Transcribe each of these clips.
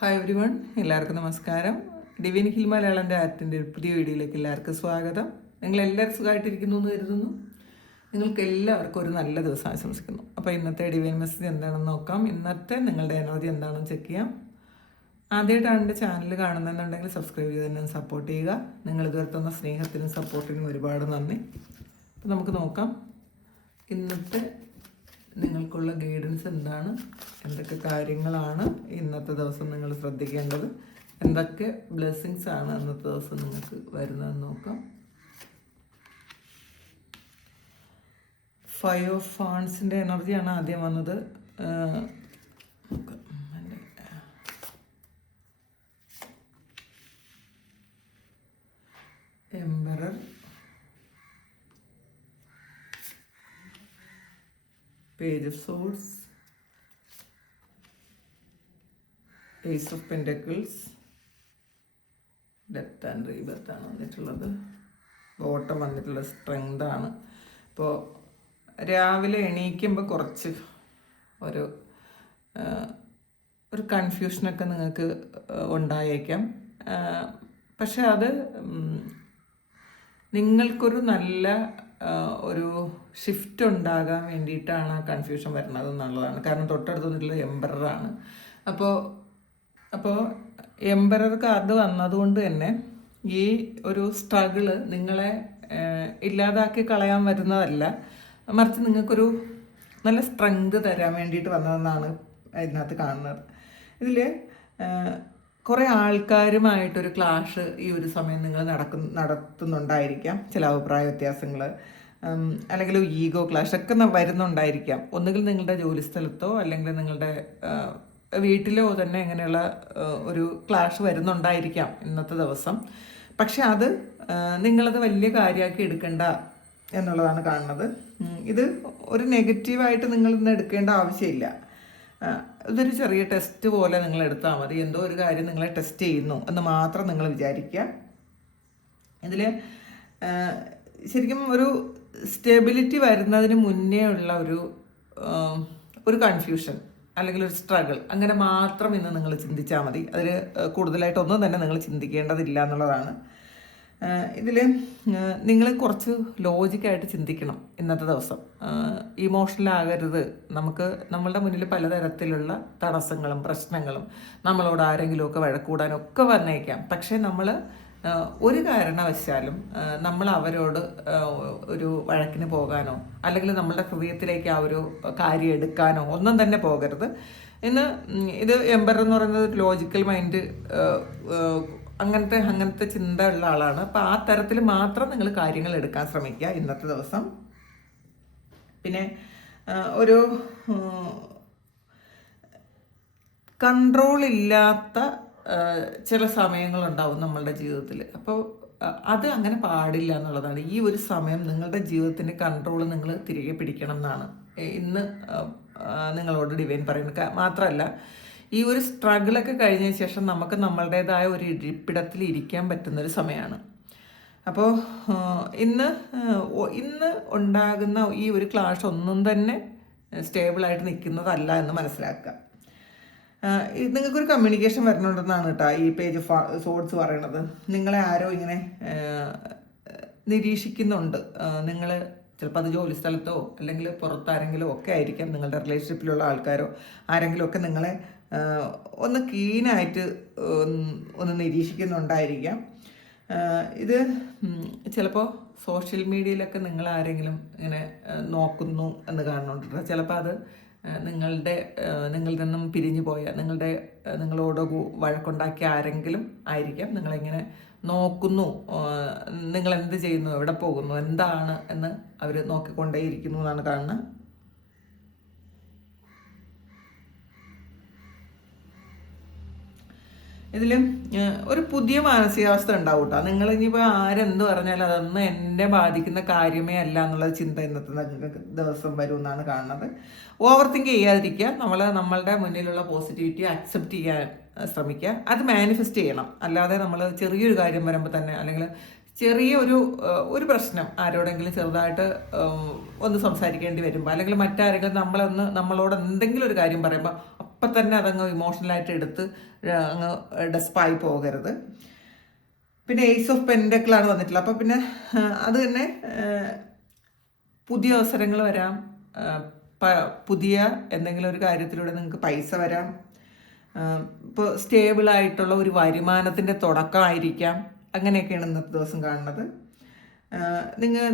Hi every one, എല്ലാവർക്കും നമസ്കാരം. Divine hill മലയാളൻ്റെ ആർട്ടിൻ്റെ പുതിയ വീഡിയോയിലേക്ക് എല്ലാവർക്കും സ്വാഗതം. നിങ്ങളെല്ലാവരും സുഖമായിട്ടിരിക്കുന്നു എന്ന് കരുതുന്നു. നിങ്ങൾക്ക് എല്ലാവർക്കും ഒരു നല്ല ദിവസം ആശംസിക്കുന്നു. അപ്പോൾ ഇന്നത്തെ ഡിവൈൻ മെസ്സേജ് എന്താണെന്ന് നോക്കാം. ഇന്നത്തെ നിങ്ങളുടെ എനർജി എന്താണെന്ന് ചെക്ക് ചെയ്യാം. ആദ്യമായിട്ടാണ് എൻ്റെ ചാനൽ കാണുന്നതെന്നുണ്ടെങ്കിൽ സബ്സ്ക്രൈബ് ചെയ്ത് തന്നെ സപ്പോർട്ട് ചെയ്യുക. നിങ്ങൾ ഇതുവരെ തന്ന സ്നേഹത്തിനും സപ്പോർട്ടിനും ഒരുപാട് നന്ദി. അപ്പോൾ നമുക്ക് നോക്കാം ഇന്നത്തെ നിങ്ങൾക്കുള്ള ഗൈഡൻസ് എന്താണ്, എന്തൊക്കെ കാര്യങ്ങളാണ് ഇന്നത്തെ ദിവസം നിങ്ങൾ ശ്രദ്ധിക്കേണ്ടത്, എന്തൊക്കെ ബ്ലെസ്സിങ്സ് ആണ് ഇന്നത്തെ ദിവസം നിങ്ങൾക്ക് വരുന്നതെന്ന് നോക്കാം. 5 ഓഫ് ഫാൻസിൻ്റെ എനർജിയാണ് ആദ്യം വന്നത്. Emperor, page of swords, ace of pentacles, death and rebirth ആണ് വന്നിട്ടുള്ളത്. ബോട്ടം വന്നിട്ടുള്ള സ്ട്രെങ്ത് ആണ്. ഇപ്പോൾ രാവിലെ എണീക്കുമ്പോൾ കുറച്ച് ഒരു കൺഫ്യൂഷനൊക്കെ നിങ്ങൾക്ക് ഉണ്ടായേക്കാം. പക്ഷെ അത് നിങ്ങൾക്കൊരു നല്ല ഒരു ഷിഫ്റ്റ് ഉണ്ടാകാൻ വേണ്ടിയിട്ടാണ് ആ കൺഫ്യൂഷൻ വരുന്നത് എന്നുള്ളതാണ്. കാരണം തൊട്ടടുത്ത് വന്നിട്ടുള്ളത് എംബററാണ്. അപ്പോൾ എംബറർ കാർഡ് വന്നതുകൊണ്ട് തന്നെ ഈ ഒരു സ്ട്രഗിള് നിങ്ങളെ ഇല്ലാതാക്കി കളയാൻ വരുന്നതല്ല, മറിച്ച് നിങ്ങൾക്കൊരു നല്ല സ്ട്രെങ്ത് തരാൻ വേണ്ടിയിട്ട് വന്നതെന്നാണ് ഇതിനകത്ത് കാണുന്നത്. ഇതിൽ കുറേ ആൾക്കാരുമായിട്ടൊരു ക്ലാഷ് ഈ ഒരു സമയം നിങ്ങൾ നടത്തുന്നുണ്ടായിരിക്കാം. ചില അഭിപ്രായ വ്യത്യാസങ്ങൾ അല്ലെങ്കിൽ ഈഗോ ക്ലാഷ് ഒക്കെ വരുന്നുണ്ടായിരിക്കാം. ഒന്നുകിൽ നിങ്ങളുടെ ജോലി സ്ഥലത്തോ അല്ലെങ്കിൽ നിങ്ങളുടെ വീട്ടിലോ തന്നെ ഇങ്ങനെയുള്ള ഒരു ക്ലാഷ് വരുന്നുണ്ടായിരിക്കാം ഇന്നത്തെ ദിവസം. പക്ഷെ അത് നിങ്ങളത് വലിയ കാര്യമാക്കി എടുക്കേണ്ട എന്നുള്ളതാണ് കാണുന്നത്. ഇത് ഒരു നെഗറ്റീവായിട്ട് നിങ്ങൾ ഇന്ന് എടുക്കേണ്ട ആവശ്യമില്ല. ഇതൊരു ചെറിയ ടെസ്റ്റ് പോലെ നിങ്ങൾ എടുത്താൽ മതി. എന്തോ ഒരു കാര്യം നിങ്ങളെ ടെസ്റ്റ് ചെയ്യുന്നു എന്ന് മാത്രം നിങ്ങൾ വിചാരിക്കുക. ഇതിൽ ശരിക്കും ഒരു സ്റ്റെബിലിറ്റി വരുന്നതിന് മുന്നേ ഉള്ള ഒരു കൺഫ്യൂഷൻ അല്ലെങ്കിൽ ഒരു സ്ട്രഗിൾ, അങ്ങനെ മാത്രം ഇന്ന് നിങ്ങൾ ചിന്തിച്ചാൽ മതി. അതിൽ കൂടുതലായിട്ടൊന്നും തന്നെ നിങ്ങൾ ചിന്തിക്കേണ്ടതില്ല എന്നുള്ളതാണ്. ഇതിൽ നിങ്ങൾ കുറച്ച് ലോജിക്കായിട്ട് ചിന്തിക്കണം ഇന്നത്തെ ദിവസം. ഇമോഷണൽ ആകരുത്. നമ്മളുടെ മുന്നിൽ പലതരത്തിലുള്ള തടസ്സങ്ങളും പ്രശ്നങ്ങളും, നമ്മളോട് ആരെങ്കിലുമൊക്കെ വഴക്കൂടാനൊക്കെ വന്നേക്കാം. പക്ഷേ നമ്മൾ ഒരു കാരണവശാലും നമ്മൾ അവരോട് ഒരു വഴക്കിന് പോകാനോ അല്ലെങ്കിൽ നമ്മളുടെ ഹൃദയത്തിലേക്ക് ആ ഒരു കാര്യം എടുക്കാനോ ഒന്നും തന്നെ പോകരുത്. ഇത് എംബർ എന്ന് പറയുന്നത് ലോജിക്കൽ മൈൻഡ്, അങ്ങനത്തെ ചിന്ത ഉള്ള ആളാണ്. അപ്പോൾ ആ തരത്തിൽ മാത്രം നിങ്ങൾ കാര്യങ്ങൾ എടുക്കാൻ ശ്രമിക്കുക ഇന്നത്തെ ദിവസം. പിന്നെ ഒരു കൺട്രോൾ ഇല്ലാത്ത ചില സമയങ്ങളുണ്ടാവും നമ്മളുടെ ജീവിതത്തിൽ. അപ്പോൾ അത് അങ്ങനെ പാടില്ല എന്നുള്ളതാണ്. ഈ ഒരു സമയം നിങ്ങളുടെ ജീവിതത്തിൻ്റെ കൺട്രോൾ നിങ്ങൾ തിരികെ പിടിക്കണം എന്നാണ് ഇന്ന് നിങ്ങളോട് ഡിവൈൻ പറയുന്നത്. മാത്രമല്ല, ഈ ഒരു സ്ട്രഗിളൊക്കെ കഴിഞ്ഞ ശേഷം നമുക്ക് നമ്മളുടേതായ ഒരു ഇരിപ്പിടത്തിൽ ഇരിക്കാൻ പറ്റുന്നൊരു സമയമാണ്. അപ്പോൾ ഇന്ന് ഉണ്ടാകുന്ന ഈ ഒരു ക്ലാഷ് ഒന്നും തന്നെ സ്റ്റേബിളായിട്ട് നിൽക്കുന്നതല്ല എന്ന് മനസ്സിലാക്കുക. നിങ്ങൾക്കൊരു കമ്മ്യൂണിക്കേഷൻ വരുന്നുണ്ടെന്നാണ് കേട്ടോ ഈ പേജ് സോഡ്സ് പറയണത്. നിങ്ങളെ ആരോ ഇങ്ങനെ നിരീക്ഷിക്കുന്നുണ്ട്. നിങ്ങൾ ചിലപ്പോൾ അത് ജോലി സ്ഥലത്തോ അല്ലെങ്കിൽ പുറത്താരെങ്കിലും ഒക്കെ ആയിരിക്കാം. നിങ്ങളുടെ റിലേഷൻഷിപ്പിലുള്ള ആൾക്കാരോ ആരെങ്കിലും ഒക്കെ നിങ്ങളെ ഒന്ന് കീനായിട്ട് ഒന്ന് നിരീക്ഷിക്കുന്നുണ്ടായിരിക്കാം. ഇത് ചിലപ്പോൾ സോഷ്യൽ മീഡിയയിലൊക്കെ നിങ്ങൾ ആരെങ്കിലും ഇങ്ങനെ നോക്കുന്നു എന്ന് കാണുന്നുണ്ട്. ചിലപ്പോൾ അത് നിങ്ങളിൽ നിന്നും പിരിഞ്ഞു പോയ നിങ്ങളോട് വഴക്കുണ്ടാക്കിയ ആരെങ്കിലും ആയിരിക്കാം നിങ്ങളിങ്ങനെ നോക്കുന്നു. നിങ്ങൾ എന്ത് ചെയ്യുന്നു, എവിടെ പോകുന്നു, എന്താണ് എന്ന് അവർ നോക്കിക്കൊണ്ടേയിരിക്കുന്നു എന്നാണ് കാണുന്നത്. ഇതിൽ ഒരു പുതിയ മാനസികാവസ്ഥ ഉണ്ടാവും കേട്ടോ. നിങ്ങൾ ഇനിയിപ്പോൾ ആരെന്ത് പറഞ്ഞാലും അതൊന്നും എന്നെ ബാധിക്കുന്ന കാര്യമേ അല്ല എന്നുള്ള ചിന്ത ഇന്നത്തെ ദിവസം വരും എന്നാണ് കാണുന്നത്. ഓവർ തിങ്ക് ചെയ്യാതിരിക്കുക. നമ്മളുടെ മുന്നിലുള്ള പോസിറ്റിവിറ്റി അക്സെപ്റ്റ് ചെയ്യാൻ ശ്രമിക്കുക. അത് മാനിഫെസ്റ്റ് ചെയ്യണം. അല്ലാതെ നമ്മൾ ചെറിയൊരു കാര്യം വരുമ്പോൾ തന്നെ അല്ലെങ്കിൽ ചെറിയ ഒരു പ്രശ്നം ആരോടെങ്കിലും ചെറുതായിട്ട് ഒന്ന് സംസാരിക്കേണ്ടി വരുമ്പോൾ അല്ലെങ്കിൽ മറ്റാരെങ്കിലും നമ്മളോട് എന്തെങ്കിലും ഒരു കാര്യം പറയുമ്പോൾ അപ്പം തന്നെ അതങ്ങ് ഇമോഷണലായിട്ട് എടുത്ത് അങ്ങ് ഡെസ്പായി പോകരുത്. പിന്നെ ഏസ് ഓഫ് പെൻഡക്കിളാണ് വന്നിട്ടുള്ളത്. അപ്പോൾ പിന്നെ അത് തന്നെ പുതിയ അവസരങ്ങൾ വരാം, പുതിയ എന്തെങ്കിലും ഒരു കാര്യത്തിലൂടെ നിങ്ങൾക്ക് പൈസ വരാം, ഇപ്പോൾ സ്റ്റേബിളായിട്ടുള്ള ഒരു വരുമാനത്തിൻ്റെ തുടക്കമായിരിക്കാം. അങ്ങനെയൊക്കെയാണ് ഇന്നത്തെ ദിവസം കാണുന്നത്.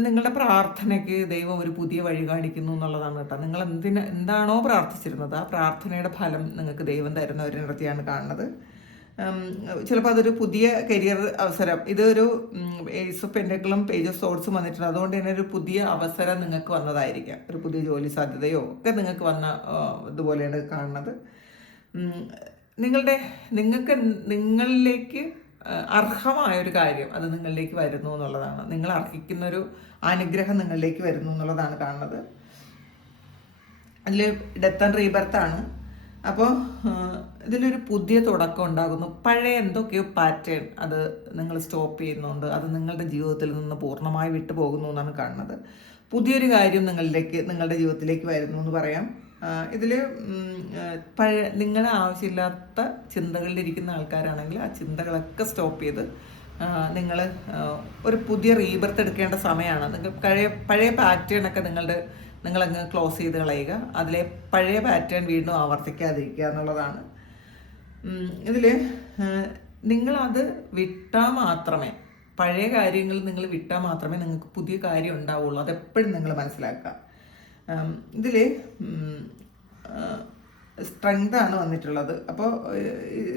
നിങ്ങളുടെ പ്രാർത്ഥനയ്ക്ക് ദൈവം ഒരു പുതിയ വഴി കാണിക്കുന്നു എന്നുള്ളതാണ് കേട്ടോ. നിങ്ങൾ എന്താണോ പ്രാർത്ഥിച്ചിരുന്നത് ആ പ്രാർത്ഥനയുടെ ഫലം നിങ്ങൾക്ക് ദൈവം തരുന്ന ഒരു എനർജിയാണ് കാണുന്നത്. ചിലപ്പോൾ അതൊരു പുതിയ കരിയർ അവസരം, ഇതൊരു ഏസ് ഓഫ് പെൻഡക്കിളും പേജ് ഓഫ് സോർട്സും വന്നിട്ടുണ്ട്. അതുകൊണ്ട് തന്നെ ഒരു പുതിയ അവസരം നിങ്ങൾക്ക് വന്നതായിരിക്കാം, ഒരു പുതിയ ജോലി സാധ്യതയോ ഒക്കെ നിങ്ങൾക്ക് വന്ന ഇതുപോലെയാണ് കാണുന്നത്. നിങ്ങളിലേക്ക് അർഹമായൊരു കാര്യം അത് നിങ്ങളിലേക്ക് വരുന്നു എന്നുള്ളതാണ്. നിങ്ങൾ അർഹിക്കുന്നൊരു അനുഗ്രഹം നിങ്ങളിലേക്ക് വരുന്നു എന്നുള്ളതാണ് കാണുന്നത്. അതിൽ ഡെത്ത് ആൻഡ് റീബർത്താണ്. അപ്പോൾ ഇതിലൊരു പുതിയ തുടക്കം ഉണ്ടാകുന്നു. പഴയ എന്തൊക്കെയോ പാറ്റേൺ അത് നിങ്ങൾ സ്റ്റോപ്പ് ചെയ്യുന്നുണ്ട്, അത് നിങ്ങളുടെ ജീവിതത്തിൽ നിന്ന് പൂർണ്ണമായി വിട്ടുപോകുന്നു എന്നാണ് കാണുന്നത്. പുതിയൊരു കാര്യം നിങ്ങളുടെ ജീവിതത്തിലേക്ക് വരുന്നു എന്ന് പറയാം. ഇതിൽ നിങ്ങളുടെ ആവശ്യമില്ലാത്ത ചിന്തകളിലിരിക്കുന്ന ആൾക്കാരാണെങ്കിൽ ആ ചിന്തകളൊക്കെ സ്റ്റോപ്പ് ചെയ്ത് നിങ്ങൾ ഒരു പുതിയ റീബർത്ത് എടുക്കേണ്ട സമയമാണ്. നിങ്ങൾ പഴയ പാറ്റേണൊക്കെ നിങ്ങളങ്ങ് ക്ലോസ് ചെയ്ത് കളയുക. അതിലെ പഴയ പാറ്റേൺ വീണ്ടും ആവർത്തിക്കാതിരിക്കുക എന്നുള്ളതാണ്. ഇതിൽ നിങ്ങളത് വിട്ടാൽ മാത്രമേ, പഴയ കാര്യങ്ങൾ നിങ്ങൾ വിട്ടാൽ മാത്രമേ നിങ്ങൾക്ക് പുതിയ കാര്യം ഉണ്ടാവുള്ളൂ. അതെപ്പോഴും നിങ്ങൾ മനസ്സിലാക്കുക. ഇതിൽ സ്ട്രെങ്താണ് വന്നിട്ടുള്ളത്. അപ്പോൾ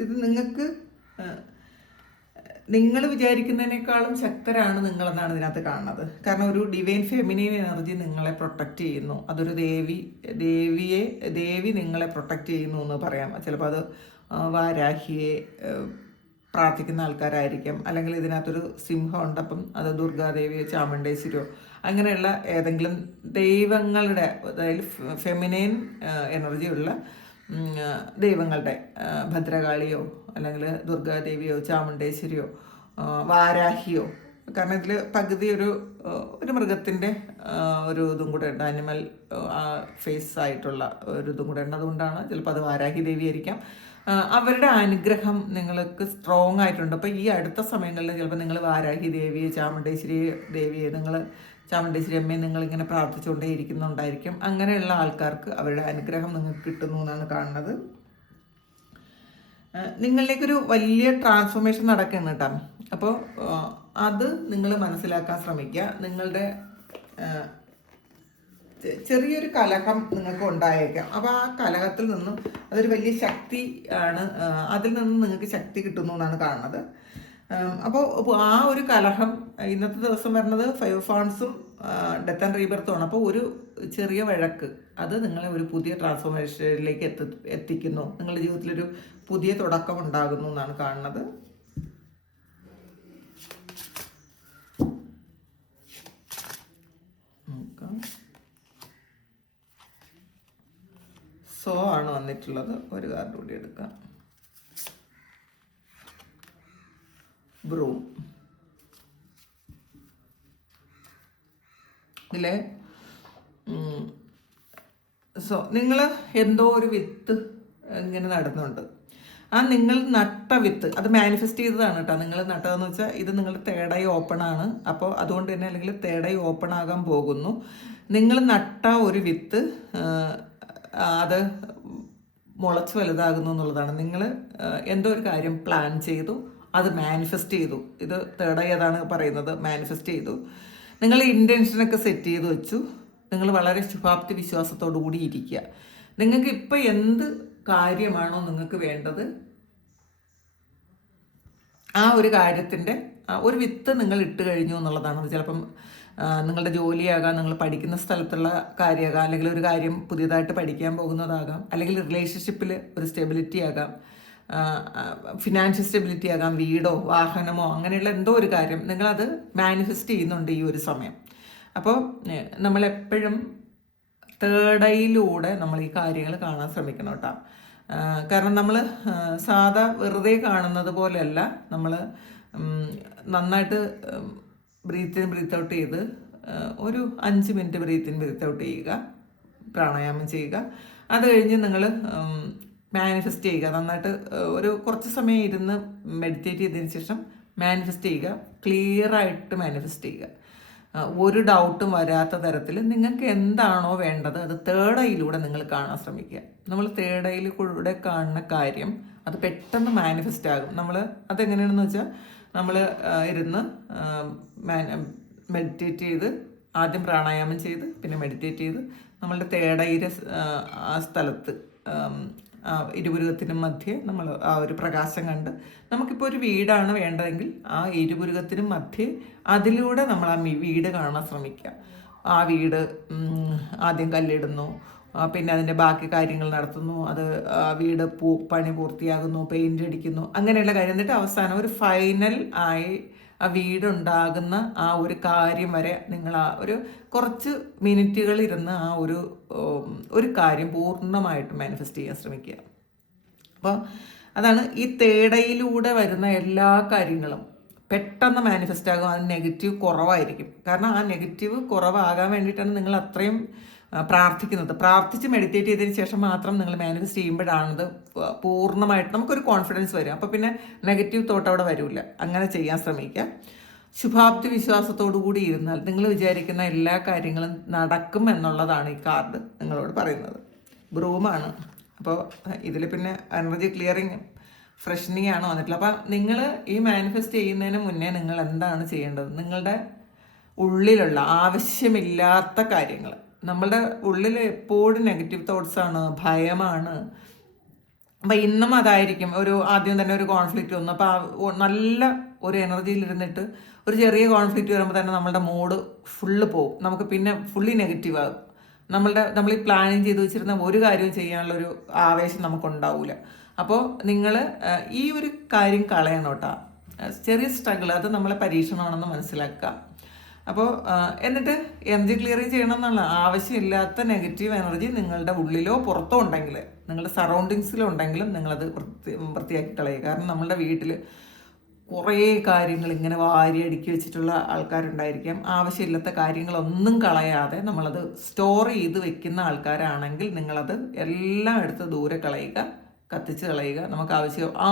ഇത് നിങ്ങൾ വിചാരിക്കുന്നതിനേക്കാളും ശക്തരാണ് നിങ്ങളെന്നാണ് ഇതിനകത്ത് കാണുന്നത്. കാരണം ഒരു ഡിവൈൻ ഫെമിനൈൻ എനർജി നിങ്ങളെ പ്രൊട്ടക്റ്റ് ചെയ്യുന്നു. അതൊരു ദേവി നിങ്ങളെ പ്രൊട്ടക്റ്റ് ചെയ്യുന്നു എന്ന് പറയാം. ചിലപ്പോൾ അത് വാരാഹിയെ പ്രാർത്ഥിക്കുന്ന ആൾക്കാരായിരിക്കാം, അല്ലെങ്കിൽ ഇതിനകത്തൊരു സിംഹം ഉണ്ട്, അപ്പം അത് ദുർഗാദേവിയോ ചാമുണ്ടേശ്വരിയോ അങ്ങനെയുള്ള ഏതെങ്കിലും ദൈവങ്ങളുടെ, അതായത് ഫെമിനൈൻ എനർജിയുള്ള ദൈവങ്ങളുടെ, ഭദ്രകാളിയോ അല്ലെങ്കിൽ ദുർഗാദേവിയോ ചാമുണ്ടേശ്വരിയോ വാരാഹിയോ. കാരണം ഇതിൽ പകുതി ഒരു മൃഗത്തിൻ്റെ ഒരു ഇതും കൂടെ ഉണ്ട്, ആനിമൽ ഫേസ് ആയിട്ടുള്ള ഒരു ഇതും കൂടെ ഉണ്ട്. അതുകൊണ്ടാണ് ചിലപ്പോൾ അത് വാരാഹി ദേവി ആയിരിക്കാം. അവരുടെ അനുഗ്രഹം നിങ്ങൾക്ക് സ്ട്രോങ് ആയിട്ടുണ്ട്. അപ്പോൾ ഈ അടുത്ത സമയങ്ങളിൽ ചിലപ്പോൾ നിങ്ങൾ വാരാഹി ദേവിയെ ചാമുണ്ടേശ്വരി ദേവിയെ ചാമുണ്ടേശ്വരി അമ്മയെ നിങ്ങളിങ്ങനെ പ്രാർത്ഥിച്ചുകൊണ്ടേ ഇരിക്കുന്നുണ്ടായിരിക്കും. അങ്ങനെയുള്ള ആൾക്കാർക്ക് അവരുടെ അനുഗ്രഹം നിങ്ങൾക്ക് കിട്ടുന്നു എന്നാണ് കാണുന്നത്. നിങ്ങളിലേക്കൊരു വലിയ ട്രാൻസ്ഫോർമേഷൻ നടക്കുന്നു കേട്ടോ. അപ്പോൾ അത് നിങ്ങൾ മനസ്സിലാക്കാൻ ശ്രമിക്കുക. നിങ്ങളുടെ ചെറിയൊരു കലഹം നിങ്ങൾക്ക് ഉണ്ടായേക്കാം. അപ്പോൾ ആ കലഹത്തിൽ നിന്നും അതൊരു വലിയ ശക്തി ആണ്, അതിൽ നിന്നും നിങ്ങൾക്ക് ശക്തി കിട്ടുന്നു എന്നാണ് കാണുന്നത്. അപ്പോൾ ആ ഒരു കലഹം ഇന്നത്തെ ദിവസം വരുന്നത് 5 ഫാൺസും ഡെത്ത് ആൻഡ് റീബർത്തുമാണ്. അപ്പോൾ ഒരു ചെറിയ വഴക്ക് അത് നിങ്ങളെ ഒരു പുതിയ ട്രാൻസ്ഫോർമേഷനിലേക്ക് എത്തിക്കുന്നു. നിങ്ങളുടെ ജീവിതത്തിലൊരു പുതിയ തുടക്കം ഉണ്ടാകുന്നു എന്നാണ് കാണുന്നത്. സോ ആണ് വന്നിട്ടുള്ളത്. ഒരു കാർഡ് കൂടി എടുക്കാം. ബ്രൂം. ഇതിലെ സോ നിങ്ങൾ എന്തോ ഒരു വിത്ത് ഇങ്ങനെ നടുന്നുണ്ട്. ആ നിങ്ങൾ നട്ട വിത്ത് അത് മാനിഫെസ്റ്റ് ചെയ്തതാണ് കേട്ടോ. നിങ്ങൾ നട്ടതെന്ന് വെച്ചാൽ ഇത് നിങ്ങളുടെ തേർഡ് ഓപ്പൺ ആണ്. അപ്പോൾ അതുകൊണ്ട് തന്നെ, അല്ലെങ്കിൽ തേർഡ് ഓപ്പൺ ആകാൻ പോകുന്നു. നിങ്ങൾ നട്ട ഒരു വിത്ത് അത് മുളച്ച് വലുതാകുന്നു എന്നുള്ളതാണ്. നിങ്ങൾ എന്തോ ഒരു കാര്യം പ്ലാൻ ചെയ്തു, അത് മാനിഫെസ്റ്റ് ചെയ്തു. ഇത് തേർഡ് അതാണ് പറയുന്നത്, മാനിഫെസ്റ്റ് ചെയ്തു. നിങ്ങൾ ഇൻറ്റൻഷനൊക്കെ സെറ്റ് ചെയ്ത് വെച്ചു. നിങ്ങൾ വളരെ ശുഭാപ്തി വിശ്വാസത്തോടു കൂടി ഇരിക്കുക. നിങ്ങൾക്ക് ഇപ്പം എന്ത് കാര്യമാണോ നിങ്ങൾക്ക് വേണ്ടത്, ആ ഒരു കാര്യത്തിൻ്റെ ഒരു വിത്ത് നിങ്ങൾ ഇട്ട് കഴിഞ്ഞു എന്നുള്ളതാണ്. അത് ചിലപ്പം നിങ്ങളുടെ ജോലിയാകാം, നിങ്ങൾ പഠിക്കുന്ന സ്ഥലത്തുള്ള കാര്യമാകാം, അല്ലെങ്കിൽ ഒരു കാര്യം പുതിയതായിട്ട് പഠിക്കാൻ പോകുന്നതാകാം, അല്ലെങ്കിൽ റിലേഷൻഷിപ്പിൽ ഒരു സ്റ്റെബിലിറ്റി ആകാം, ഫിനാൻഷ്യൽ സ്റ്റെബിലിറ്റി ആകാം, വീടോ വാഹനമോ അങ്ങനെയുള്ള എന്തോ ഒരു കാര്യം നിങ്ങളത് മാനിഫെസ്റ്റ് ചെയ്യുന്നുണ്ട് ഈ ഒരു സമയം. അപ്പോൾ നമ്മളെപ്പോഴും തേർഡ് നമ്മൾ ഈ കാര്യങ്ങൾ കാണാൻ ശ്രമിക്കണം കേട്ടോ. കാരണം നമ്മൾ സാധാ വെറുതെ കാണുന്നത് പോലെയല്ല, നമ്മൾ നന്നായിട്ട് ബ്രീത്ത് ഇൻ ബ്രീത്ത് ഔട്ട് ചെയ്ത് ഒരു 5 minute breath in breath out ചെയ്യുക, പ്രാണായാമം ചെയ്യുക. അത് കഴിഞ്ഞ് നിങ്ങൾ മാനിഫെസ്റ്റ് ചെയ്യുക. നന്നായിട്ട് ഒരു കുറച്ച് സമയം ഇരുന്ന് മെഡിറ്റേറ്റ് ചെയ്തതിന് ശേഷം മാനിഫെസ്റ്റ് ചെയ്യുക. ക്ലിയറായിട്ട് മാനിഫെസ്റ്റ് ചെയ്യുക. ഒരു ഡൗട്ടും വരാത്ത തരത്തിൽ നിങ്ങൾക്ക് എന്താണോ വേണ്ടത് അത് തേർഡ് ഐയിലൂടെ നിങ്ങൾ കാണാൻ ശ്രമിക്കുക. നമ്മൾ തേർഡ് ഐയിൽ കൂടെ കാണുന്ന കാര്യം അത് പെട്ടെന്ന് മാനിഫെസ്റ്റ് ആകും. നമ്മൾ അതെങ്ങനെയാണെന്ന് വെച്ചാൽ നമ്മൾ ഇരുന്ന് മെഡിറ്റേറ്റ് ചെയ്ത് ആദ്യം പ്രാണായാമം ചെയ്ത് പിന്നെ മെഡിറ്റേറ്റ് ചെയ്ത് നമ്മളുടെ തേർഡ് ഐയിലെ ആ സ്ഥലത്ത് ഇരുപുരുകത്തിനും മധ്യേ നമ്മൾ ആ ഒരു പ്രകാശം കണ്ട് നമുക്കിപ്പോൾ ഒരു വീടാണ് വേണ്ടതെങ്കിൽ ആ ഇരുപുരുകത്തിനും മധ്യേ അതിലൂടെ നമ്മൾ ആ വീട് കാണാൻ ശ്രമിക്കുക. ആ വീട് ആദ്യം കല്ലിടുന്നു, പിന്നെ അതിൻ്റെ ബാക്കി കാര്യങ്ങൾ നടത്തുന്നു, അത് വീട് പണി പൂർത്തിയാകുന്നു, പെയിൻ്റ് അടിക്കുന്നു, അങ്ങനെയുള്ള കാര്യം. എന്നിട്ട് അവസാനം ഒരു ഫൈനൽ ആയി ആ വീടുണ്ടാകുന്ന ആ ഒരു കാര്യം വരെ നിങ്ങൾ ആ ഒരു കുറച്ച് മിനിറ്റുകൾ ഇരുന്ന് ആ ഒരു കാര്യം പൂർണ്ണമായിട്ട് മാനിഫെസ്റ്റ് ചെയ്യാൻ ശ്രമിക്കുക. അപ്പോൾ അതാണ് ഈ തേടയിലൂടെ വരുന്ന എല്ലാ കാര്യങ്ങളും പെട്ടെന്ന് മാനിഫെസ്റ്റ് ആകും. അത് നെഗറ്റീവ് കുറവായിരിക്കും. കാരണം ആ നെഗറ്റീവ് കുറവാകാൻ വേണ്ടിയിട്ടാണ് നിങ്ങൾ അത്രയും പ്രാർത്ഥിക്കുന്നത്. പ്രാർത്ഥിച്ച് മെഡിറ്റേറ്റ് ചെയ്തതിന് ശേഷം മാത്രം നിങ്ങൾ മാനിഫെസ്റ്റ് ചെയ്യുമ്പോഴാണത് പൂർണ്ണമായിട്ട് നമുക്കൊരു കോൺഫിഡൻസ് വരും. അപ്പോൾ പിന്നെ നെഗറ്റീവ് തോട്ട് അവിടെ വരില്ല. അങ്ങനെ ചെയ്യാൻ ശ്രമിക്കുക. ശുഭാപ്തി വിശ്വാസത്തോടു കൂടി ഇരുന്നാൽ നിങ്ങൾ വിചാരിക്കുന്ന എല്ലാ കാര്യങ്ങളും നടക്കും എന്നുള്ളതാണ് ഈ കാർഡ് നിങ്ങളോട് പറയുന്നത്. ബ്രൂമാണ്. അപ്പോൾ ഇതിൽ പിന്നെ എനർജി ക്ലിയറിങ് ഫ്രഷനിങ് ആണ് വന്നിട്ടുള്ളത്. അപ്പം നിങ്ങൾ ഈ മാനിഫെസ്റ്റ് ചെയ്യുന്നതിന് മുന്നേ നിങ്ങൾ എന്താണ് ചെയ്യേണ്ടത്? നിങ്ങളുടെ ഉള്ളിലുള്ള ആവശ്യമില്ലാത്ത കാര്യങ്ങൾ, നമ്മളുടെ ഉള്ളിൽ എപ്പോഴും നെഗറ്റീവ് തോട്ട്സാണ്, ഭയമാണ്. അപ്പം ഇന്നും അതായിരിക്കും. ആദ്യം തന്നെ ഒരു കോൺഫ്ലിക്റ്റ് വന്നു, അപ്പോൾ നല്ല ഒരു എനർജിയിലിരുന്നിട്ട് ഒരു ചെറിയ കോൺഫ്ലിക്റ്റ് വരുമ്പോൾ തന്നെ നമ്മളുടെ മൂഡ് ഫുള്ള് പോകും. നമുക്ക് പിന്നെ ഫുള്ളി നെഗറ്റീവ് ആകും. നമ്മൾ ഈ പ്ലാനിങ് ചെയ്ത് വെച്ചിരുന്ന ഒരു കാര്യവും ചെയ്യാനുള്ളൊരു ആവേശം നമുക്കുണ്ടാവില്ല. അപ്പോൾ നിങ്ങൾ ഈ ഒരു കാര്യം കളയണം കേട്ടോ. ചെറിയ സ്ട്രഗിൾ അത് നമ്മളെ പരീക്ഷണമാണെന്ന് മനസ്സിലാക്കുക. അപ്പോൾ എന്നിട്ട് എനർജി ക്ലിയറിങ് ചെയ്യണം എന്നുള്ള ആവശ്യമില്ലാത്ത നെഗറ്റീവ് എനർജി നിങ്ങളുടെ ഉള്ളിലോ പുറത്തോ ഉണ്ടെങ്കിൽ, നിങ്ങളുടെ സറൗണ്ടിങ്സിലോ ഉണ്ടെങ്കിലും നിങ്ങളത് വൃത്തിയാക്കി കളയുക. കാരണം നമ്മളുടെ വീട്ടിൽ കുറേ കാര്യങ്ങൾ ഇങ്ങനെ വാരി അടുക്കി വെച്ചിട്ടുള്ള ആൾക്കാരുണ്ടായിരിക്കാം. ആവശ്യമില്ലാത്ത കാര്യങ്ങളൊന്നും കളയാതെ നമ്മളത് സ്റ്റോർ ചെയ്ത് വെക്കുന്ന ആൾക്കാരാണെങ്കിൽ നിങ്ങളത് എല്ലാം എടുത്ത് ദൂരെ കളയുക, കത്തിച്ച് കളയുക. നമുക്ക്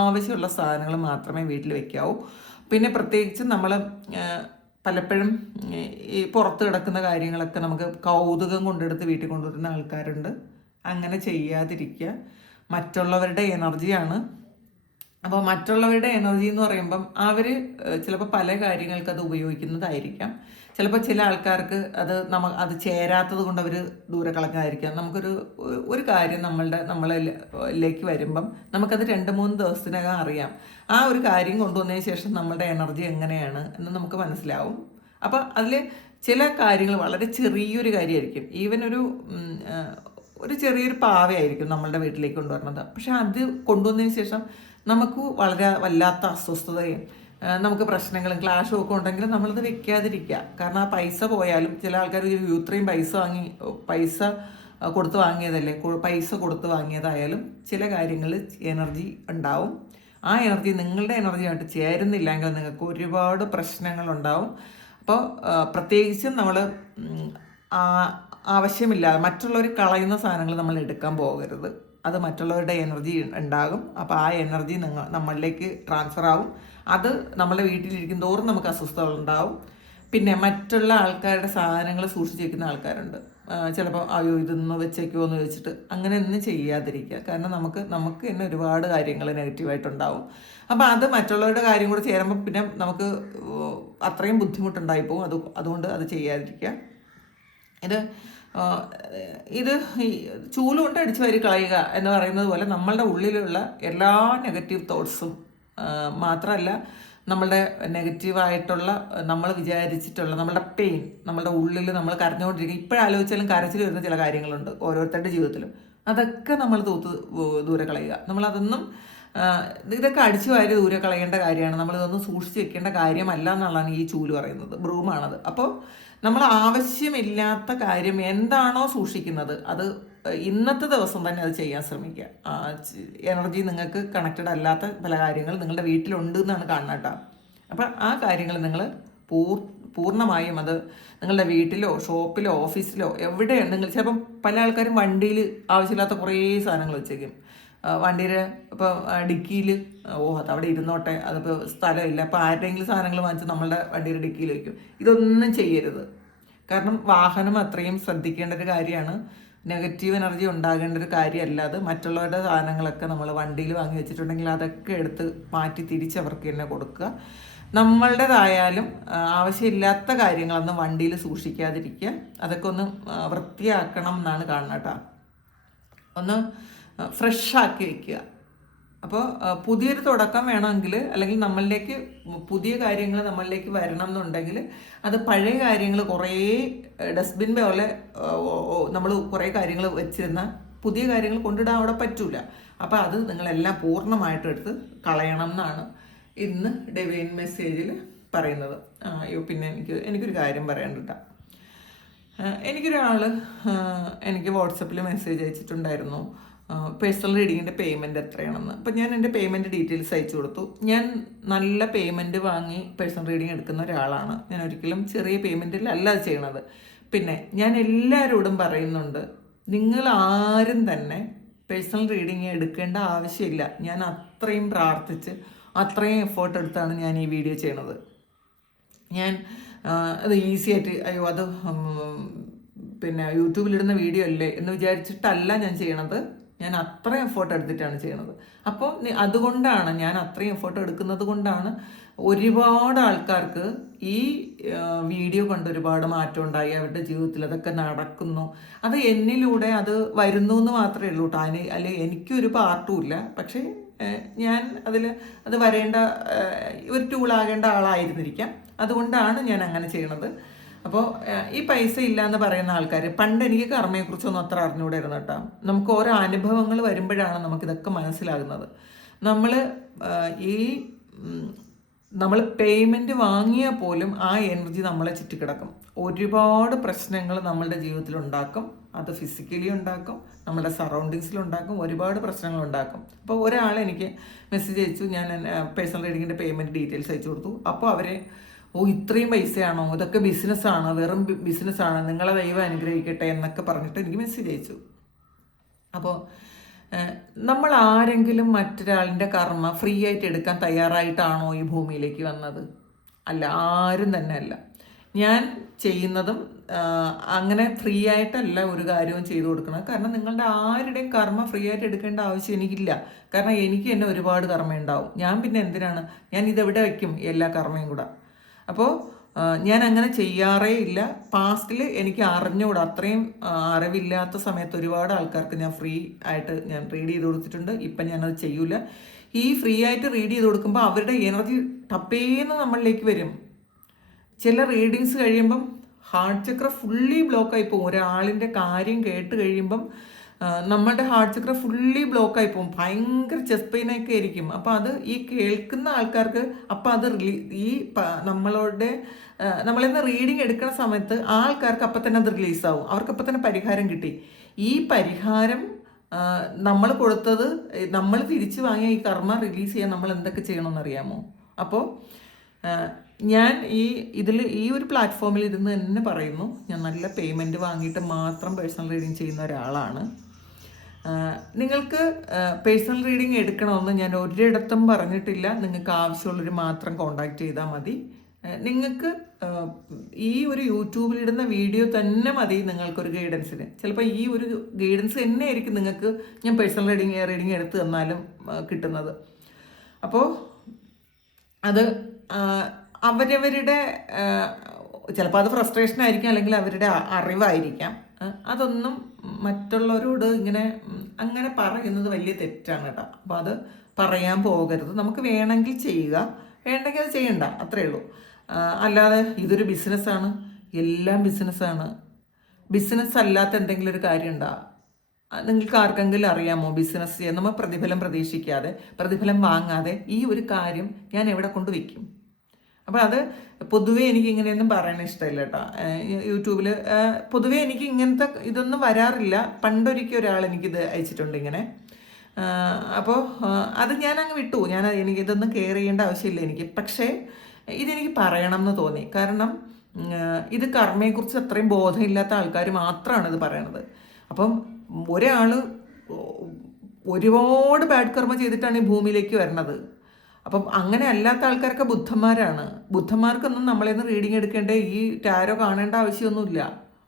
ആവശ്യമുള്ള സാധനങ്ങൾ മാത്രമേ വീട്ടിൽ വെക്കാവൂ. പിന്നെ പ്രത്യേകിച്ച് നമ്മൾ പലപ്പോഴും ഈ പുറത്ത് കിടക്കുന്ന കാര്യങ്ങളൊക്കെ നമുക്ക് കൗതുകം കൊണ്ടെടുത്ത് വീട്ടിൽ കൊണ്ടുവരുന്ന ആൾക്കാരുണ്ട്. അങ്ങനെ ചെയ്യാതിരിക്കുക. മറ്റുള്ളവരുടെ എനർജിയാണ്. അപ്പോൾ മറ്റുള്ളവരുടെ എനർജി എന്ന് പറയുമ്പം അവർ ചിലപ്പോൾ പല കാര്യങ്ങൾക്ക് അത് ഉപയോഗിക്കുന്നതായിരിക്കാം. ചിലപ്പോൾ ചില ആൾക്കാർക്ക് അത് ചേരാത്തത് കൊണ്ട് അവർ ദൂരെ കളഞ്ഞതായിരിക്കാം. ഒരു കാര്യം നമ്മളിലേക്ക് വരുമ്പം നമുക്കത് 2-3 ദിവസത്തിനകം അറിയാം. ആ ഒരു കാര്യം കൊണ്ടുവന്നതിന് ശേഷം നമ്മളുടെ എനർജി എങ്ങനെയാണ് എന്ന് നമുക്ക് മനസ്സിലാവും. അപ്പം അതിൽ ചില കാര്യങ്ങൾ വളരെ ചെറിയൊരു കാര്യമായിരിക്കും. ഈവൻ ഒരു ചെറിയൊരു പാവയായിരിക്കും നമ്മളുടെ വീട്ടിലേക്ക് കൊണ്ടുവരുന്നത്. പക്ഷെ അത് കൊണ്ടുവന്നതിന് ശേഷം നമുക്ക് വളരെ വല്ലാത്ത അസ്വസ്ഥതയും നമുക്ക് പ്രശ്നങ്ങളും ക്ലാഷും ഒക്കെ ഉണ്ടെങ്കിലും നമ്മളത് വെക്കാതിരിക്കുക. കാരണം ആ പൈസ പോയാലും ചില ആൾക്കാർ ഇത്രയും പൈസ കൊടുത്ത് വാങ്ങിയതല്ലേ, പൈസ കൊടുത്ത് വാങ്ങിയതായാലും ചില കാര്യങ്ങളിൽ എനർജി ഉണ്ടാവും. ആ എനർജി നിങ്ങളുടെ എനർജിയായിട്ട് ചേരുന്നില്ലെങ്കിൽ നിങ്ങൾക്ക് ഒരുപാട് പ്രശ്നങ്ങളുണ്ടാവും. അപ്പോൾ പ്രത്യേകിച്ചും നമ്മൾ ആവശ്യമില്ലാതെ മറ്റുള്ളവർ കളയുന്ന സാധനങ്ങൾ നമ്മൾ എടുക്കാൻ പോകരുത്. അത് മറ്റുള്ളവരുടെ എനർജി ഉണ്ടാകും. അപ്പോൾ ആ എനർജി നമ്മളിലേക്ക് ട്രാൻസ്ഫർ ആവും. അത് നമ്മളെ വീട്ടിലിരിക്കും തോറും നമുക്ക് അസ്വസ്ഥതകളുണ്ടാവും. പിന്നെ മറ്റുള്ള ആൾക്കാരുടെ സാധനങ്ങൾ സൂക്ഷിച്ച് വയ്ക്കുന്ന ആൾക്കാരുണ്ട്. ചിലപ്പോൾ ഇതൊന്ന് വെച്ചേക്കുമോ എന്ന് ചോദിച്ചിട്ട് അങ്ങനെ ഒന്നും ചെയ്യാതിരിക്കുക. കാരണം നമുക്ക് തന്നെ ഒരുപാട് കാര്യങ്ങൾ നെഗറ്റീവായിട്ടുണ്ടാവും. അപ്പോൾ അത് മറ്റുള്ളവരുടെ കാര്യം കൂടെ ചേരുമ്പോൾ പിന്നെ നമുക്ക് അത്രയും ബുദ്ധിമുട്ടുണ്ടായിപ്പോവും. അതുകൊണ്ട് അത് ചെയ്യാതിരിക്കുക. ഇത് ചൂലുകൊണ്ട് അടിച്ചു വാരി കളയുക എന്ന് പറയുന്നത് പോലെ നമ്മളുടെ ഉള്ളിലുള്ള എല്ലാ നെഗറ്റീവ് തോട്ട്സും മാത്രമല്ല, നമ്മളുടെ നെഗറ്റീവായിട്ടുള്ള നമ്മൾ വിചാരിച്ചിട്ടുള്ള നമ്മളുടെ പെയിൻ, നമ്മളുടെ ഉള്ളിൽ നമ്മൾ കരഞ്ഞുകൊണ്ടിരിക്കുക, ഇപ്പോഴാലോചിച്ചാലും കരച്ചിൽ വരുന്ന ചില കാര്യങ്ങളുണ്ട് ഓരോരുത്തരുടെ ജീവിതത്തിലും. അതൊക്കെ നമ്മൾ ദൂരെ കളയുക. നമ്മളതൊന്നും ഇതൊക്കെ അടിച്ചു വാരി ദൂരെ കളയേണ്ട കാര്യമാണ്. നമ്മളിതൊന്നും സൂക്ഷിച്ച് വെക്കേണ്ട കാര്യമല്ല എന്നുള്ളതാണ് ഈ ചൂല് പറയുന്നത്. ബ്രൂമാണത്. അപ്പോൾ നമ്മൾ ആവശ്യമില്ലാത്ത കാര്യം എന്താണോ സൂക്ഷിക്കുന്നത് അത് ഇന്നത്തെ ദിവസം തന്നെ അത് ചെയ്യാൻ ശ്രമിക്കുക. എനർജി നിങ്ങൾക്ക് കണക്റ്റഡ് അല്ലാത്ത പല കാര്യങ്ങൾ നിങ്ങളുടെ വീട്ടിലുണ്ട് എന്നാണ് കാണുന്നത് കേട്ടോ. അപ്പം ആ കാര്യങ്ങൾ നിങ്ങൾ പൂർണ്ണമായും അത് നിങ്ങളുടെ വീട്ടിലോ ഷോപ്പിലോ ഓഫീസിലോ എവിടെയാണ് നിങ്ങൾ ചിലപ്പം പല ആൾക്കാരും വണ്ടിയിൽ ആവശ്യമില്ലാത്ത കുറേ സാധനങ്ങൾ വെച്ചേക്കും. വണ്ടിയുടെ ഇപ്പോൾ ഡിക്കിയിൽ അതവിടെ ഇരുന്നോട്ടെ, അതിപ്പോൾ സ്ഥലമില്ല, അപ്പോൾ ആരുടെയെങ്കിലും സാധനങ്ങൾ വാങ്ങിച്ച് നമ്മളുടെ വണ്ടിയുടെ ഡിക്കിയിൽ വയ്ക്കും. ഇതൊന്നും ചെയ്യരുത്. കാരണം വാഹനം അത്രയും ശ്രദ്ധിക്കേണ്ട ഒരു കാര്യമാണ്. നെഗറ്റീവ് എനർജി ഉണ്ടാകേണ്ട ഒരു കാര്യമല്ല അത്. മറ്റുള്ളവരുടെ സാധനങ്ങളൊക്കെ നമ്മൾ വണ്ടിയിൽ വാങ്ങി വെച്ചിട്ടുണ്ടെങ്കിൽ അതൊക്കെ എടുത്ത് മാറ്റി തിരിച്ച് അവർക്ക് തന്നെ കൊടുക്കുക. നമ്മളുടേതായാലും ആവശ്യമില്ലാത്ത കാര്യങ്ങളൊന്നും വണ്ടിയിൽ സൂക്ഷിക്കാതിരിക്കുക. അതൊക്കെ ഒന്ന് വൃത്തിയാക്കണം എന്നാണ് കാണുന്നത് കേട്ടോ. ഒന്ന് ഫ്രഷാക്കി വയ്ക്കുക. അപ്പോൾ പുതിയൊരു തുടക്കം വേണമെങ്കിൽ, അല്ലെങ്കിൽ നമ്മളിലേക്ക് പുതിയ കാര്യങ്ങൾ നമ്മളിലേക്ക് വരണം എന്നുണ്ടെങ്കിൽ അത് പഴയ കാര്യങ്ങൾ കുറേ ഡസ്റ്റ്ബിൻ പോലെ നമ്മൾ കുറേ കാര്യങ്ങൾ വെച്ചിരുന്ന പുതിയ കാര്യങ്ങൾ കൊണ്ടിടാൻ അവിടെ പറ്റൂല. അപ്പോൾ അത് നിങ്ങളെല്ലാം പൂർണ്ണമായിട്ടും എടുത്ത് കളയണം എന്നാണ് ഇന്ന് ഡിവൈൻ മെസ്സേജിൽ പറയുന്നത്. അയ്യോ, പിന്നെ എനിക്കൊരു കാര്യം പറയാനുണ്ട്. എനിക്കൊരാൾ എനിക്ക് വാട്സപ്പിൽ മെസ്സേജ് അയച്ചിട്ടുണ്ടായിരുന്നു, പേഴ്സണൽ റീഡിങ്ങിൻ്റെ പേയ്മെൻറ്റ് എത്രയാണെന്ന്. അപ്പം ഞാൻ എൻ്റെ പേയ്മെൻറ്റ് ഡീറ്റെയിൽസ് അയച്ചു കൊടുത്തു. ഞാൻ നല്ല പേയ്മെൻറ്റ് വാങ്ങി പേഴ്സണൽ റീഡിങ് എടുക്കുന്ന ഒരാളാണ്. ഞാൻ ഒരിക്കലും ചെറിയ പേയ്മെൻറ്റിലല്ല അത് ചെയ്യണത്. പിന്നെ ഞാൻ എല്ലാവരോടും പറയുന്നുണ്ട്, നിങ്ങൾ ആരും തന്നെ പേഴ്സണൽ റീഡിങ് എടുക്കേണ്ട ആവശ്യമില്ല. ഞാൻ അത്രയും പ്രാർത്ഥിച്ച് അത്രയും എഫേർട്ട് എടുത്താണ് ഞാൻ ഈ വീഡിയോ ചെയ്യണത്. ഞാൻ അത് ഈസി ആയിട്ട് അയ്യോ അത് പിന്നെ യൂട്യൂബിലിടുന്ന വീഡിയോ അല്ലേ എന്ന് വിചാരിച്ചിട്ടല്ല ഞാൻ ചെയ്യണത്. ഞാൻ അത്രയും എഫേർട്ട് എടുത്തിട്ടാണ് ചെയ്യണത്. അപ്പോൾ അതുകൊണ്ടാണ് ഞാൻ അത്രയും എഫേർട്ട് എടുക്കുന്നത് കൊണ്ടാണ് ഒരുപാട് ആൾക്കാർക്ക് ഈ വീഡിയോ കണ്ട് ഒരുപാട് മാറ്റം ഉണ്ടായി. അവരുടെ ജീവിതത്തിൽ അതൊക്കെ നടക്കുന്നു. അത് എന്നിലൂടെ അത് വരുന്നു എന്ന് മാത്രമേ ഉള്ളൂ കേട്ടോ. അല്ലെങ്കിൽ എനിക്കൊരു പാർട്ടും ഇല്ല. പക്ഷേ ഞാൻ അത് വരേണ്ട ഒരു ടൂളാകേണ്ട ആളായിരുന്നിരിക്കാം. അതുകൊണ്ടാണ് ഞാൻ അങ്ങനെ ചെയ്യണത്. അപ്പോൾ ഈ പൈസ ഇല്ല എന്ന് പറയുന്ന ആൾക്കാർ, പണ്ട് എനിക്ക് കർമ്മയെക്കുറിച്ചൊന്നും അത്ര അറിഞ്ഞുകൂടായിരുന്നു കേട്ടോ. നമുക്ക് ഓരോ അനുഭവങ്ങൾ വരുമ്പോഴാണ് നമുക്കിതൊക്കെ മനസ്സിലാകുന്നത്. നമ്മൾ പേയ്മെൻറ്റ് വാങ്ങിയാൽ പോലും ആ എനർജി നമ്മളെ ചുറ്റിക്കിടക്കും. ഒരുപാട് പ്രശ്നങ്ങൾ നമ്മളുടെ ജീവിതത്തിൽ ഉണ്ടാക്കും. അത് ഫിസിക്കലി ഉണ്ടാക്കും, നമ്മുടെ സറൗണ്ടിങ്സിലുണ്ടാക്കും, ഒരുപാട് പ്രശ്നങ്ങൾ ഉണ്ടാക്കും. അപ്പോൾ ഒരാൾ എനിക്ക് മെസ്സേജ് അയച്ചു, ഞാൻ പേഴ്സണൽ റീഡിങ്ങിൻ്റെ പേയ്മെൻറ്റ് ഡീറ്റെയിൽസ് അയച്ചു കൊടുത്തു. അപ്പോൾ അവർ ഇത്രയും പൈസയാണോ, ഇതൊക്കെ ബിസിനസ്സാണ്, വെറും ബിസിനസ്സാണ്, നിങ്ങളെ ദൈവം അനുഗ്രഹിക്കട്ടെ എന്നൊക്കെ പറഞ്ഞിട്ട് എനിക്ക് മെസ്സേജ് അയച്ചു. അപ്പോൾ നമ്മൾ ആരെങ്കിലും മറ്റൊരാളിൻ്റെ കർമ്മ ഫ്രീ ആയിട്ട് എടുക്കാൻ തയ്യാറായിട്ടാണോ ഈ ഭൂമിയിലേക്ക് വന്നത്? അല്ല, ആരും തന്നെ അല്ല. ഞാൻ ചെയ്യുന്നതും അങ്ങനെ ഫ്രീ ആയിട്ടല്ല ഒരു കാര്യവും ചെയ്തു കൊടുക്കണം. കാരണം നിങ്ങളുടെ ആരുടെയും കർമ്മ ഫ്രീ ആയിട്ട് എടുക്കേണ്ട ആവശ്യം എനിക്കില്ല. കാരണം എനിക്ക് തന്നെ ഒരുപാട് കർമ്മ ഉണ്ടാവും. ഞാൻ പിന്നെ എന്തിനാണ്, ഞാൻ ഇതെവിടെ വയ്ക്കും എല്ലാ കർമ്മയും കൂടെ? അപ്പോൾ ഞാൻ അങ്ങനെ ചെയ്യാറേ ഇല്ല. പാസ്റ്റിൽ എനിക്ക് അറിഞ്ഞുകൂടാ, അത്രയും അറിവില്ലാത്ത സമയത്ത് ഒരുപാട് ആൾക്കാർക്ക് ഞാൻ ഫ്രീ ആയിട്ട് ഞാൻ റീഡ് ചെയ്ത് കൊടുത്തിട്ടുണ്ട്. ഇപ്പം ഞാനത് ചെയ്യൂല. ഈ ഫ്രീ ആയിട്ട് റീഡ് ചെയ്ത് കൊടുക്കുമ്പോൾ അവരുടെ എനർജി ടപ്പേന്ന് നമ്മളിലേക്ക് വരും. ചില റീഡിങ്സ് കഴിയുമ്പം ഹാർട്ട് ചക്ര ഫുള്ളി ബ്ലോക്കായി പോകും. ഒരാളിൻ്റെ കാര്യം കേട്ട് കഴിയുമ്പം നമ്മളുടെ ഹാർട്ട് ചക്ര ഫുള്ളി ബ്ലോക്കായി പോകും. ഭയങ്കര ചെസ്റ്റ് പെയിനൊക്കെ ആയിരിക്കും. അപ്പോൾ അത് ഈ കേൾക്കുന്ന ആൾക്കാർക്ക് അപ്പം അത് നമ്മളിൽ നിന്ന് റീഡിങ് എടുക്കുന്ന സമയത്ത് ആ ആൾക്കാർക്ക് അപ്പം തന്നെ അത് റിലീസാവും. അവർക്കപ്പം തന്നെ പരിഹാരം കിട്ടി. ഈ പരിഹാരം നമ്മൾ കൊടുത്തത്, നമ്മൾ തിരിച്ചു വാങ്ങിയ ഈ കർമ്മ റിലീസ് ചെയ്യാൻ നമ്മൾ എന്തൊക്കെ ചെയ്യണമെന്ന് അറിയാമോ? അപ്പോൾ ഞാൻ ഈ ഒരു പ്ലാറ്റ്ഫോമിൽ ഇരുന്ന് തന്നെ പറയുന്നു, ഞാൻ നല്ല പേയ്മെൻറ്റ് വാങ്ങിയിട്ട് മാത്രം പേഴ്സണൽ റീഡിങ് ചെയ്യുന്ന ഒരാളാണ്. നിങ്ങൾക്ക് പേഴ്സണൽ റീഡിങ് എടുക്കണമെന്ന് ഞാൻ ഒരിടത്തും പറഞ്ഞിട്ടില്ല. നിങ്ങൾക്ക് ആവശ്യമുള്ളവർ മാത്രം കോണ്ടാക്ട് ചെയ്താൽ മതി. നിങ്ങൾക്ക് ഈ ഒരു യൂട്യൂബിലിടുന്ന വീഡിയോ തന്നെ മതി നിങ്ങൾക്കൊരു ഗൈഡൻസിന്. ചിലപ്പോൾ ഈ ഒരു ഗൈഡൻസ് തന്നെ ആയിരിക്കും നിങ്ങൾക്ക് ഞാൻ പേഴ്സണൽ റീഡിങ് എടുത്ത് തന്നാലും കിട്ടുന്നത്. അപ്പോൾ അത് അവരവരുടെ ചിലപ്പോൾ അത് ഫ്രസ്ട്രേഷൻ ആയിരിക്കാം, അല്ലെങ്കിൽ അവരുടെ അറിവായിരിക്കാം. അതൊന്നും മറ്റുള്ളവരോട് അങ്ങനെ പറയുന്നത് വലിയ തെറ്റാണ് കേട്ടോ. അപ്പോൾ അത് പറയാൻ പോകരുത്. നമുക്ക് വേണമെങ്കിൽ ചെയ്യുക, വേണ്ടെങ്കിൽ അത് ചെയ്യണ്ട, അത്രയേ ഉള്ളൂ. അല്ലാതെ ഇതൊരു ബിസിനസ്സാണ്, എല്ലാം ബിസിനസ്സാണ്. ബിസിനസ് അല്ലാത്ത എന്തെങ്കിലും ഒരു കാര്യം ഉണ്ടോ? നിങ്ങൾക്ക് ആർക്കെങ്കിലും അറിയാമോ ബിസിനസ് ചെയ്യാൻ? നമ്മൾ പ്രതിഫലം പ്രതീക്ഷിക്കാതെ, പ്രതിഫലം വാങ്ങാതെ ഈ ഒരു കാര്യം ഞാൻ എവിടെ കൊണ്ട് വയ്ക്കും? അപ്പോൾ അത് പൊതുവേ എനിക്ക് ഇങ്ങനെയൊന്നും പറയാൻ ഇഷ്ടമില്ല കേട്ടോ. യൂട്യൂബിൽ പൊതുവേ എനിക്ക് ഇങ്ങനത്തെ ഇതൊന്നും വരാറില്ല. പണ്ടൊരിക്കൽ ഒരാൾ എനിക്കിത് അയച്ചിട്ടുണ്ട് ഇങ്ങനെ. അപ്പോൾ അത് ഞാൻ അങ്ങ് വിട്ടു. എനിക്കിതൊന്നും കെയർ ചെയ്യേണ്ട ആവശ്യമില്ല എനിക്ക്. പക്ഷേ ഇതെനിക്ക് പറയണം എന്ന് തോന്നി. കാരണം ഇത് കർമ്മയെക്കുറിച്ച് അത്രയും ബോധമില്ലാത്ത ആൾക്കാർ മാത്രമാണ് ഇത് പറയണത്. അപ്പം ഒരാൾ ഒരുപാട് ബാഡ് കർമ്മ ചെയ്തിട്ടാണ് ഈ ഭൂമിയിലേക്ക് വരുന്നത്. അപ്പം അങ്ങനെ അല്ലാത്ത ആൾക്കാരൊക്കെ ബുദ്ധന്മാരാണ്. ബുദ്ധന്മാർക്കൊന്നും നമ്മളെ നിന്ന് റീഡിങ് എടുക്കേണ്ട, ഈ ടാരോ കാണേണ്ട ആവശ്യമൊന്നുമില്ല.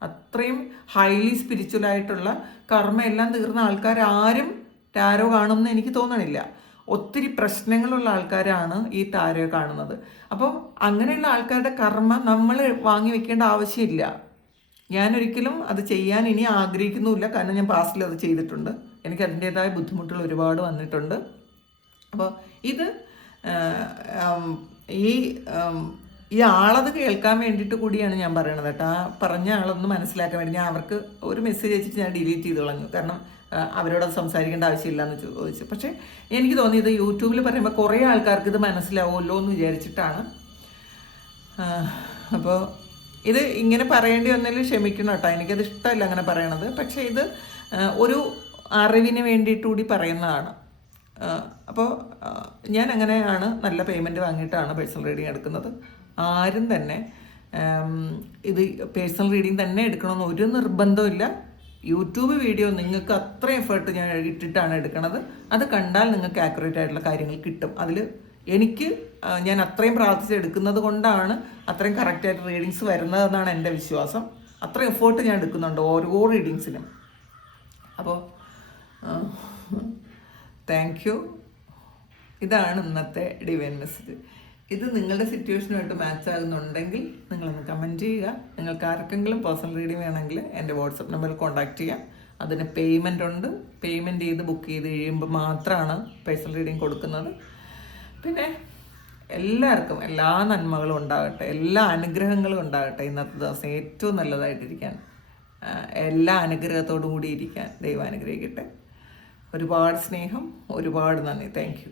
അത്രയും ഹൈലി സ്പിരിച്വലായിട്ടുള്ള കർമ്മ എല്ലാം തീർന്ന ആൾക്കാരാരും ടാരോ കാണുമെന്ന് എനിക്ക് തോന്നണില്ല. ഒത്തിരി പ്രശ്നങ്ങളുള്ള ആൾക്കാരാണ് ഈ ടാരോ കാണുന്നത്. അപ്പം അങ്ങനെയുള്ള ആൾക്കാരുടെ കർമ്മ നമ്മൾ വാങ്ങി വെക്കേണ്ട ആവശ്യമില്ല. ഞാനൊരിക്കലും അത് ചെയ്യാൻ ഇനി ആഗ്രഹിക്കുന്നുമില്ല. കാരണം ഞാൻ പാസ്റ്റിൽ അത് ചെയ്തിട്ടുണ്ട്. എനിക്ക് അതിൻ്റേതായ ബുദ്ധിമുട്ടുകൾ ഒരുപാട് വന്നിട്ടുണ്ട്. അപ്പോൾ ഇത് ഈ ആളത് കേൾക്കാൻ വേണ്ടിയിട്ട് കൂടിയാണ് ഞാൻ പറയണത് കേട്ടോ. ആ പറഞ്ഞ ആളൊന്ന് മനസ്സിലാക്കാൻ വേണ്ടി ഞാൻ അവർക്ക് ഒരു മെസ്സേജ് അയച്ചിട്ട് ഞാൻ ഡിലീറ്റ് ചെയ്ത് കളഞ്ഞു. കാരണം അവരോടത് സംസാരിക്കേണ്ട ആവശ്യമില്ല എന്ന് ചോദിച്ചു. പക്ഷേ എനിക്ക് തോന്നിയത് യൂട്യൂബിൽ പറയുമ്പോൾ കുറേ ആൾക്കാർക്ക് ഇത് മനസ്സിലാവുമല്ലോ എന്ന് വിചാരിച്ചിട്ടാണ്. അപ്പോൾ ഇത് ഇങ്ങനെ പറയേണ്ടി വന്നതിൽ ക്ഷമിക്കണം കേട്ടോ. എനിക്കത് ഇഷ്ടമല്ല അങ്ങനെ പറയണത്. പക്ഷേ ഇത് ഒരു അറിവിന് വേണ്ടിയിട്ട് കൂടി പറയുന്നതാണ്. അപ്പോൾ ഞാൻ അങ്ങനെയാണ് നല്ല പേയ്മെൻറ്റ് വാങ്ങിയിട്ടാണ് പേഴ്സണൽ റീഡിങ് എടുക്കുന്നത്. ആരും തന്നെ ഇത് പേഴ്സണൽ റീഡിങ് തന്നെ എടുക്കണമെന്ന് ഒരു നിർബന്ധമില്ല. യൂട്യൂബ് വീഡിയോ നിങ്ങൾക്ക് അത്ര എഫേർട്ട് ഞാൻ ഇട്ടിട്ടാണ് എടുക്കുന്നത്. അത് കണ്ടാൽ നിങ്ങൾക്ക് ആക്യുറേറ്റ് ആയിട്ടുള്ള കാര്യങ്ങൾ കിട്ടും. അതിൽ ഞാൻ അത്രയും പ്രാർത്ഥിച്ചെടുക്കുന്നത് കൊണ്ടാണ് അത്രയും കറക്റ്റായിട്ട് റീഡിങ്സ് വരുന്നതെന്നാണ് എൻ്റെ വിശ്വാസം. അത്ര എഫേർട്ട് ഞാൻ എടുക്കുന്നുണ്ട് ഓരോ റീഡിങ്സിനും. അപ്പോൾ താങ്ക് യു. ഇതാണ് ഇന്നത്തെ ഡിവൈൻ മെസ്സേജ്. ഇത് നിങ്ങളുടെ സിറ്റുവേഷനുമായിട്ട് മാച്ച് ആകുന്നുണ്ടെങ്കിൽ നിങ്ങളൊന്ന് കമൻറ്റ് ചെയ്യുക. നിങ്ങൾക്ക് ആർക്കെങ്കിലും പേഴ്സണൽ റീഡിങ് വേണമെങ്കിൽ എൻ്റെ വാട്സപ്പ് നമ്പറിൽ കോൺടാക്റ്റ് ചെയ്യാം. അതിന് പേയ്മെൻ്റ് ഉണ്ട്. പേയ്മെൻറ്റ് ചെയ്ത് ബുക്ക് ചെയ്ത് കഴിയുമ്പോൾ മാത്രമാണ് പേഴ്സണൽ റീഡിങ് കൊടുക്കുന്നത്. പിന്നെ എല്ലാവർക്കും എല്ലാ നന്മകളും ഉണ്ടാകട്ടെ, എല്ലാ അനുഗ്രഹങ്ങളും ഉണ്ടാകട്ടെ. ഇന്നത്തെ ദിവസം ഏറ്റവും നല്ലതായിട്ടിരിക്കാൻ, എല്ലാ അനുഗ്രഹത്തോടു കൂടി ഇരിക്കാൻ ദൈവം അനുഗ്രഹിക്കട്ടെ. ഒരുപാട് സ്നേഹം, ഒരുപാട് നന്ദി. Thank you.